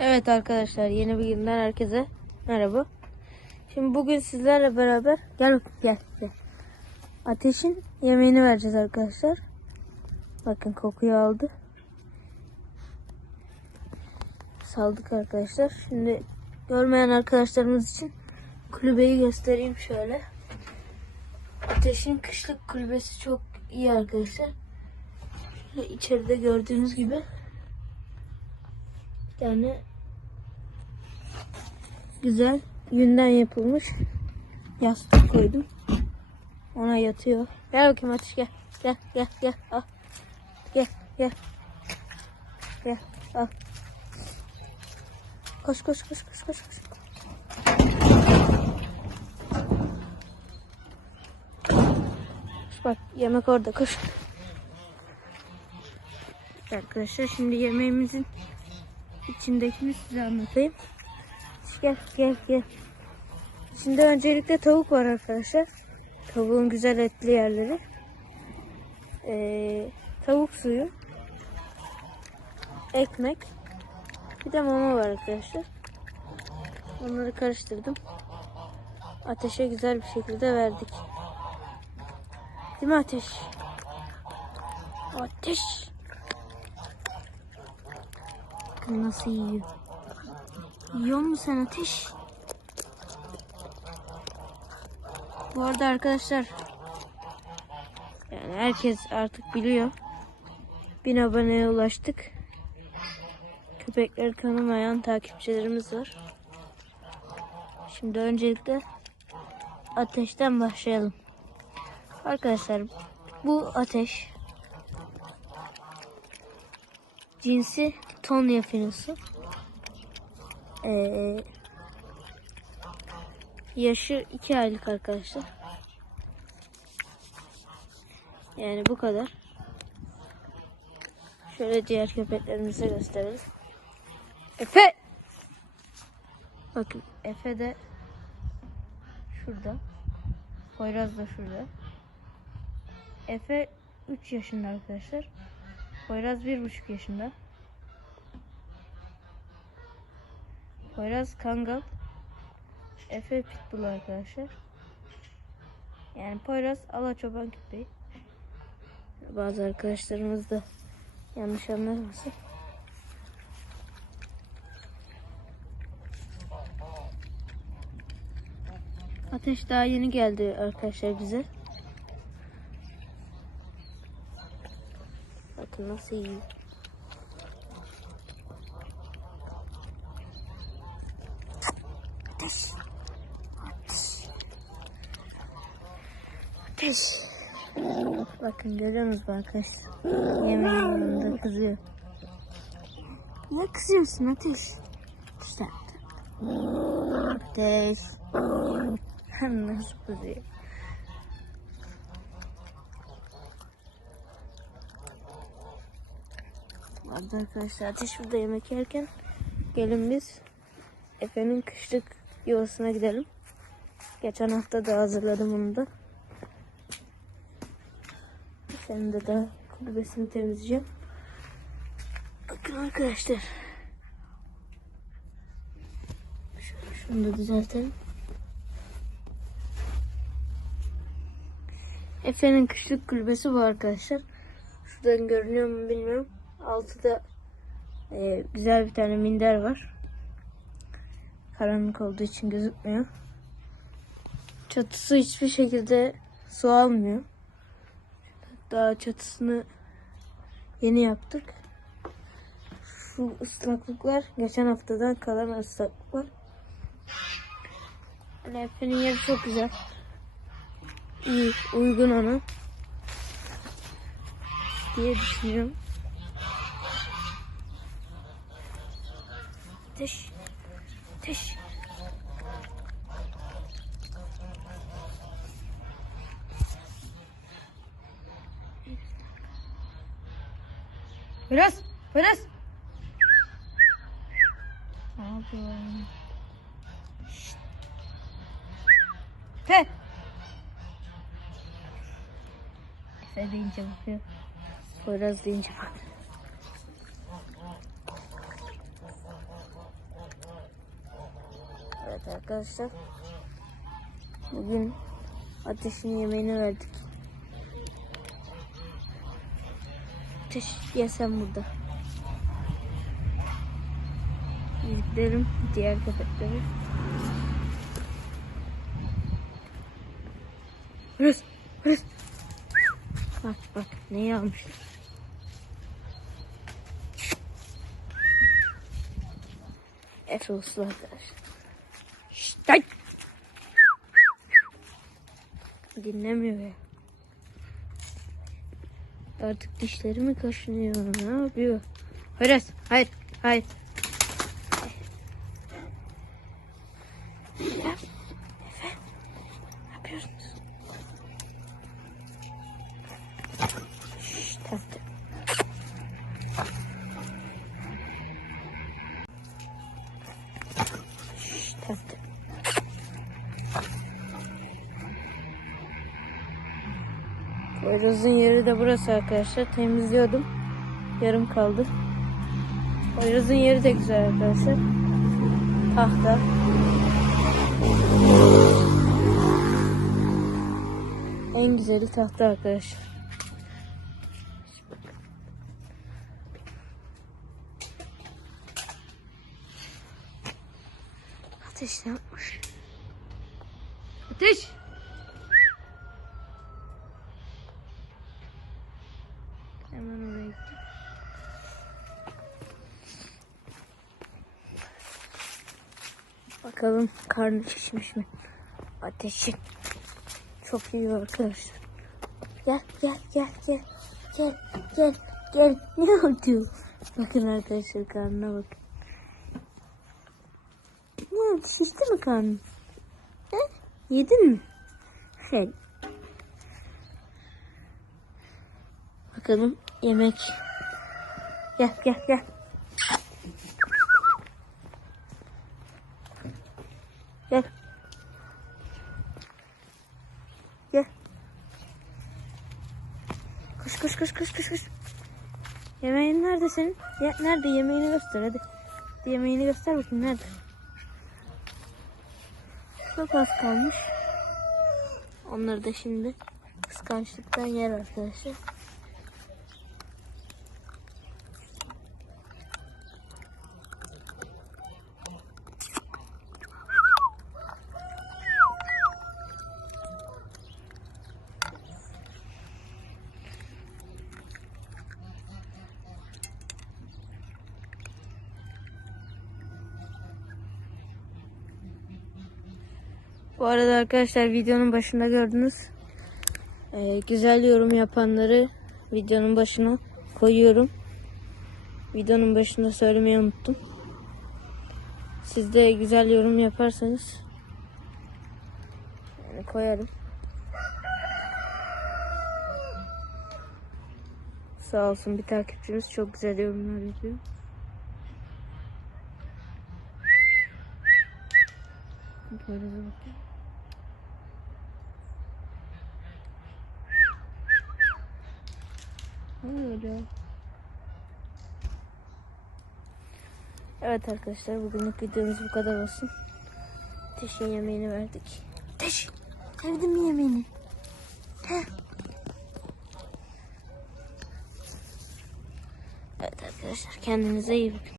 Evet arkadaşlar yeni bir günden herkese merhaba. Şimdi bugün sizlerle beraber gel gel gel. Ateşin yemeğini vereceğiz arkadaşlar. Bakın kokuyu aldı. Saldık arkadaşlar. Şimdi görmeyen arkadaşlarımız için kulübeyi göstereyim şöyle. Ateşin kışlık kulübesi çok iyi arkadaşlar. Şöyle içeride gördüğünüz gibi tane güzel yünden yapılmış yastık koydum. Ona yatıyor. Gel bakayım Ateş gel. Gel gel gel. Al. Gel gel. Gel al. Koş koş koş koş koş koş. Bak yemek orada koş. Arkadaşlar şimdi yemeğimizin içindekini size anlatayım. Gel gel gel. Şimdi öncelikle tavuk var arkadaşlar. Tavuğun güzel etli yerleri. Ee, tavuk suyu. Ekmek. Bir de mama var arkadaşlar. Onları karıştırdım. Ateşe güzel bir şekilde verdik. Değil mi ateş? Ateş. Nasıl yiyor. Yiyor musun sen ateş? Bu arada arkadaşlar yani herkes artık biliyor. Bin aboneye ulaştık. Köpekleri tanımayan takipçilerimiz var. Şimdi öncelikle ateşten başlayalım. Arkadaşlar bu ateş cinsi Tonya finusu. Ee, yaşı 2 aylık arkadaşlar. Yani bu kadar. Şöyle diğer köpeklerimize gösterelim. Efe! Bakın Efe de şurada. Poyraz da şurada. Efe 3 yaşında arkadaşlar. Poyraz 1,5 yaşında. Poyraz Kangal. Efe Pitbull arkadaşlar. Yani Poyraz Alaçoban köpeği. Bazı arkadaşlarımız da yanlış anlamasın. Ateş daha yeni geldi arkadaşlar bize. Bakın nasıl yiyor. Ateş. Ateş. Ateş. Bakın görüyorsunuz mu arkadaşlar? Yemeğin yanında kızıyor. Ne kızıyorsun Ateş? İşte. Ateş. Nasıl kızıyor? Vardı arkadaşlar ateş burada yemek yerken gelin biz Efe'nin kışlık yuvasına gidelim. Geçen hafta da hazırladım onu da. Senin de daha kulübesini temizleyeceğim. Bakın arkadaşlar. Şöyle şunu da düzeltelim. Efe'nin kışlık kulübesi bu arkadaşlar. Şuradan görünüyor mu bilmiyorum. Altıda e, güzel bir tane minder var. Karanlık olduğu için gözükmüyor. Çatısı hiçbir şekilde su almıyor. Daha çatısını yeni yaptık. Şu ıslaklıklar geçen haftadan kalan ıslaklıklar. Efe'nin yeri çok güzel. İyi, uygun ona. Diye düşünüyorum. Ateş. Ateş. Biraz, biraz. Ne yapıyorsun? Te. Efe deyince bakıyor. Poyraz deyince bak. Evet arkadaşlar. Bugün ateşin yemeğini verdik. Ateş yesem burada. Yüklerim diğer köpekleri. Hırız, hırız. Bak bak ne yapmış. Efe uslu arkadaşlar. Ay! Dinlemiyor ya. Artık dişleri mi kaşınıyor? Ne yapıyor? Hayır, hayır, hayır. Poyraz'ın yeri de burası arkadaşlar. Temizliyordum. Yarım kaldı. Poyraz'ın yeri de güzel arkadaşlar. Tahta. En güzeli tahta arkadaşlar. Ateş ne yapmış? Ateş! Bakalım karnı şişmiş mi? Ateşin. Çok iyi arkadaşlar. Gel gel gel gel. Gel gel gel. Ne oldu? Bakın arkadaşlar karnına bakın. Ne? Şişti mi karnın? He? Yedin mi? Hey. Bakalım yemek. Gel gel gel. Gel. Gel. Koş koş koş koş koş koş. Yemeğin nerede senin? Ya, nerede yemeğini göster hadi. Hadi Yemeğini göster bakayım nerede? Çok az kalmış. Onları da şimdi kıskançlıktan yer arkadaşlar. Bu arada arkadaşlar videonun başında gördünüz. Ee, güzel yorum yapanları videonun başına koyuyorum. Videonun başında söylemeyi unuttum. Siz de güzel yorum yaparsanız yani koyarım. Sağ olsun bir takipçimiz çok güzel yorumlar yapıyor. Böyle bakayım. Evet arkadaşlar bugünlük videomuz bu kadar olsun. Teşin yemeğini verdik. Teş, sevdin mi yemeğini? He. Evet arkadaşlar kendinize iyi bakın.